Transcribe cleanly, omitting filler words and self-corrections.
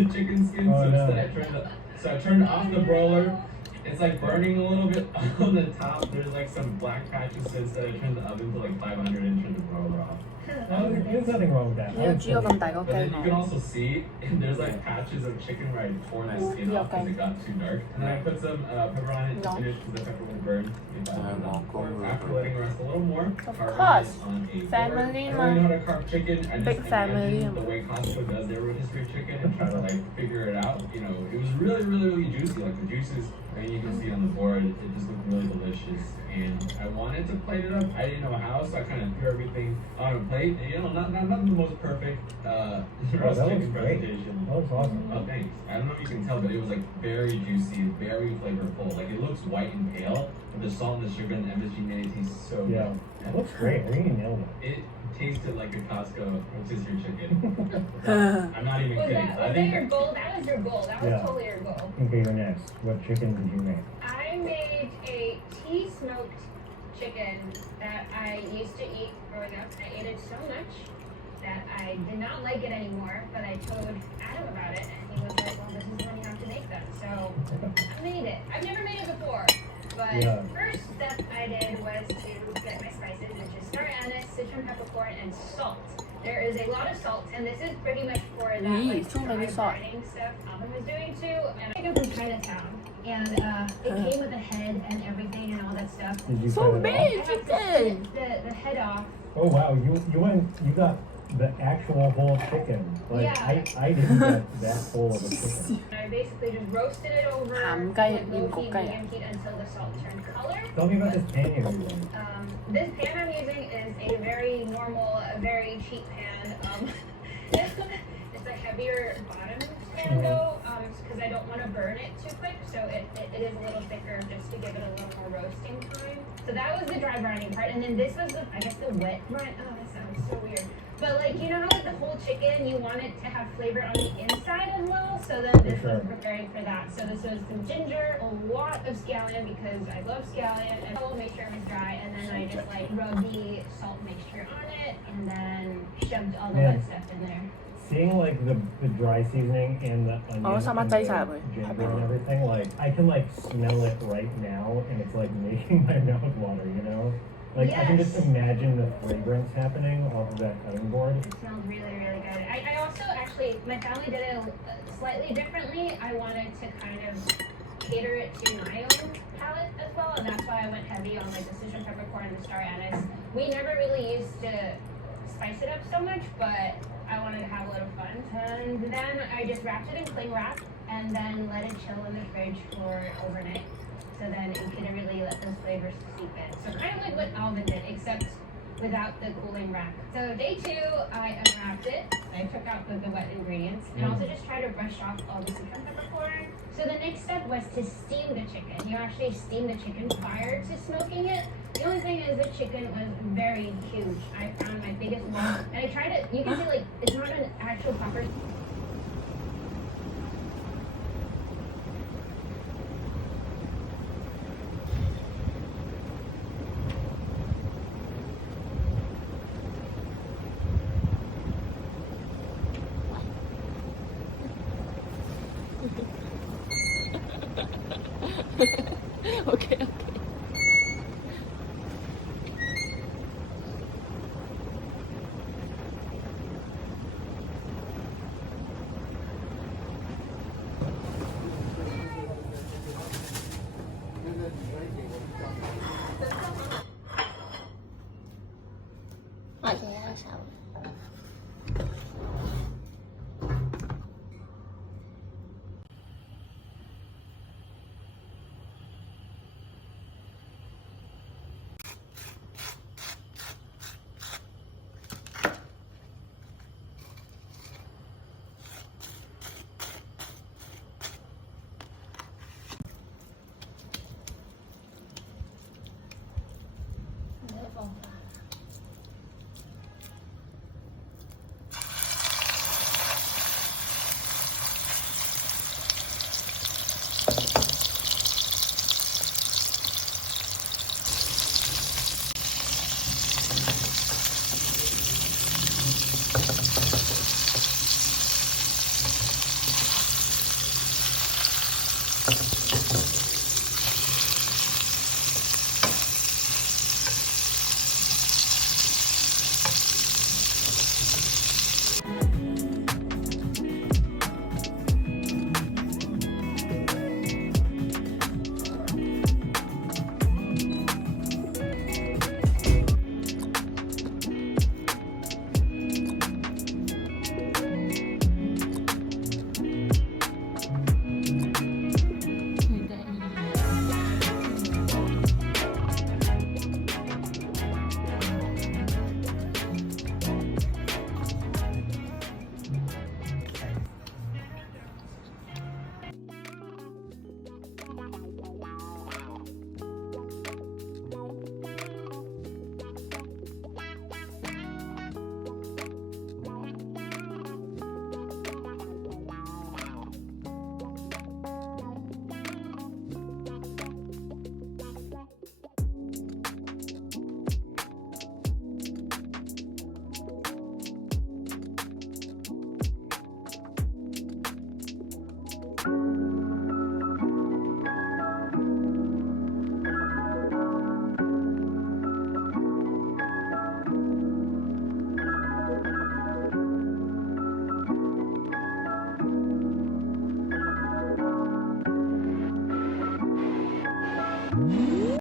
roasted chicken skin. So I turned off the broiler. It's like burning a little bit on the top. There's like some black patches, so instead I turned the oven to like 500 and turned the broiler off. There's nothing wrong with that. 이거 쥐어咁大個 But then 雞 you can also see there's like patches of chicken where I tore the skin off because it got too dark. And then I put some pepper on it to finish because the pepper would burn. After letting it rest a little more, carve course. it on a board. Family I don't know how to carve chicken. I just Big family. imagine the way Costco does their rotisserie chicken and try to like figure it out. You know, it was really juicy. Like the juices, I mean, you can see on the board, it just looked really delicious. And I wanted to plate it up. I didn't know how, so I kind of threw everything on a plate. And, you know, not the most perfect roast chicken presentation. That was awesome. Oh, thanks. I don't know if you can tell, but it was like very juicy, very flavorful. Like it looks white and pale, but the salt and the sugar and the MSG made it taste so good. Yeah, it looks great. I think you nailed it. It tasted like a Costco rotisserie chicken. I'm not even kidding. Was that your goal? That was your goal. That was totally your goal. Okay, you're next. What chicken did you make? I made a tea smoked chicken that I used to eat growing up. I ate it so much that I did not like it anymore, but I told Adam about it, and he was like, well, this is when you have to make them. So I made it. I've never made it before, but first step I did was to get my spices, which is star anise, citron peppercorn, and salt. There is a lot of salt, and this is pretty much for that like so many salt. burning stuff Alvin was doing too. And I came from Chinatown, and it came with a head and everything and all that stuff. Did you So cut it big I had to chicken. split the head off. Oh wow, you got the actual whole chicken. Like Yeah. I didn't get that whole of a chicken. I basically just roasted it over Ham like guy, low yung heat, guy. medium heat until the salt turned color. Tell me about this pan you're using. This pan I'm using is a very normal, a very cheap pan. It's a heavier bottom pan though, because I don't want to burn it too quick, so it is a little thicker just to give it a little more roasting time. So that was the dry brining part, and then this was the, I guess the wet brine. Oh, that sounds so weird. But like, you know how with the whole chicken, you want it to have flavor on the inside as well? So then this was preparing for that. So this was some ginger, a lot of scallion because I love scallion, and I will make sure it was dry, and then I just like rubbed the salt mixture on it, and then shoved all the wet stuff in there. Seeing like the dry seasoning and the onion and the ginger and everything, like I can like smell it right now, and it's like making my mouth water, you know? Like I can just imagine the fragrance happening off of that cutting board. It smells really good. I also actually, my family did it slightly differently. I wanted to kind of cater it to my own palate as well, and that's why I went heavy on like the citron peppercorn and the star anise. We never really used to spice it up so much, but I wanted to have a little fun. And then I just wrapped it in cling wrap and then let it chill in the fridge for overnight. So then it could really let those flavors seep in. So kind of like what Alvin did, except without the cooling wrap. So day 2, I unwrapped it. I took out the wet ingredients and also just tried to brush off all the citron peppercorn. So the next step was to steam the chicken. You actually steam the chicken prior to smoking it. The only thing is the chicken was very huge. I found my biggest one. And I tried it, you can see like, it's not an actual proper Okay.